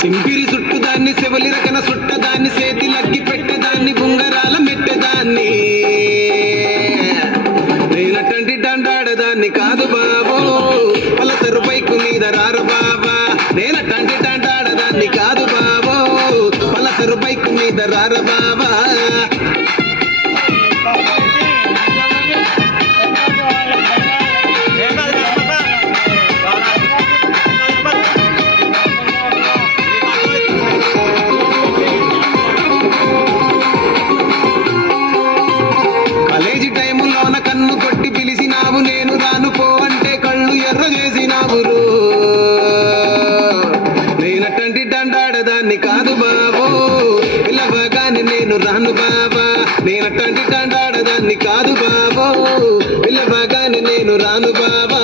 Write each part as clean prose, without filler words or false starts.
సింపిరి చుట్టుదాన్ని శివలి రకన సుట్టదాన్ని చేతి లగ్గి పెట్టేదాన్ని ఉంగరాల మెట్టేదాన్ని నేనటంటి దండాడదాన్ని కాదు బాబో పలసరు బైకు మీద రారు బాబా నేనటంటి దండాడదాన్ని కాదు బాబో పలసరు బైకు మీద రారు బాబా కన్ను కొట్టి పిలిచినావు నేను రాను పో అంటే కళ్ళు ఎర్ర చేసినావు నేనటంటి దండాడదాన్ని కాదు బాబో పిలవగాని నేను రాను బాబా నేనటంటి దండాడదాన్ని కాదు బాబో పిలవగాని నేను రాను బాబా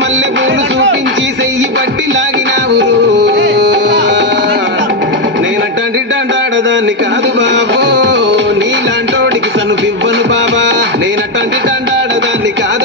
మల్లె పూలు చూపించి సెయ్యి పట్టి లాగినావు నేనటంటి దండాడదాన్ని కాదు బాబో నీలాంటోడికి సను పివ్వను బాబా నేనటంటి దండాడదాన్ని కాదు